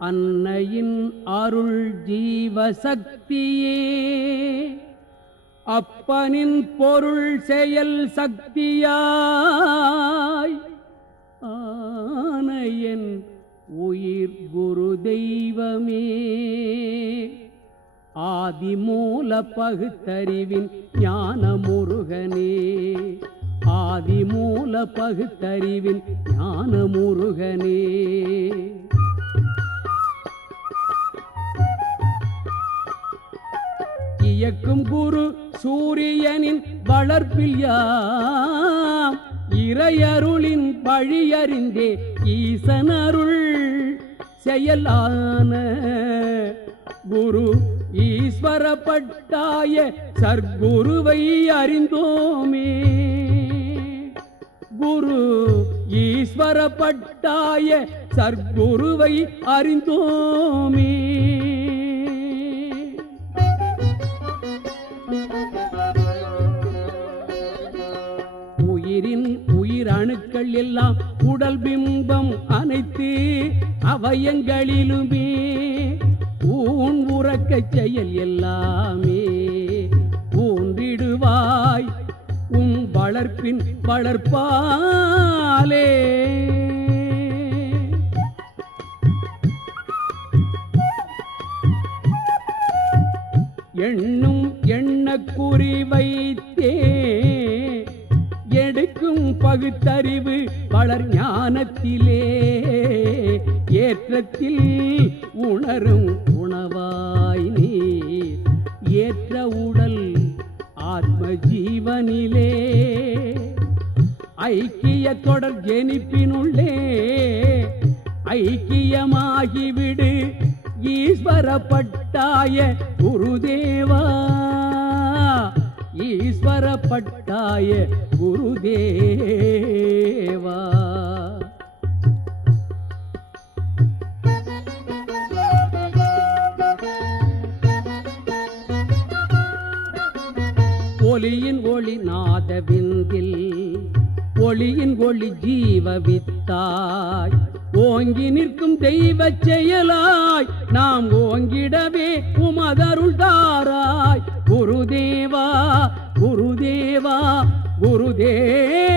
அன்னையின் அருள் ஜீவசக்தியே அப்பனின் பொருள் செயல் சக்தியாய் ஆனையன் உயிர் குரு தெய்வமே ஆதிமூல பகுத்தறிவின் ஞான முருகனே ஆதிமூல பகுத்தறிவின் ஞான முருகனே இயக்கும் குரு சூரியனின் வளர்ப்பில் யாம் இறையருளின் வழியறிந்தே ஈசனருள் செயலான குரு ஈஸ்வர பட்டாய சர்க்குருவை அறிந்தோமே குரு ஈஸ்வர பட்டாய சர்க்குருவை அறிந்தோமே உயிரின் உயிரணுக்கள் எல்லாம் உடல் பிம்பம் அனைத்து அவயங்களிலுமே ஊன் உறக்க செயல் எல்லாமே ஊன்றிடுவாய் உன் வளர்ப்பின் வளர்ப்பாலே எண்ணும் எண்ண குறி வைத்தே எடுக்கும் பகுத்தறிவு வளர் ஞானத்திலே ஏற்றத்தில் உணரும் உணவாய் நீர் ஏற்ற உடல் ஆத்ம ஜீவனிலே ஐக்கிய தொடர் ஜெனிப்பினுள்ளே ஐக்கியமாகிவிடு ஈஸ்வர பட்டாய குருதேவா ஈஸ்வர பட்டாய குருதேவா ஒளியின் ஒளி நாதவிந்தில் ஒளியின் ஒளி ஜீவவித்தாய் ஓங்கி நிற்கும் தெய்வ செயலாய் நாம் ஓங்கிடவே உமதருள் தாராய் குருதேவா குருதேவா குருதேவா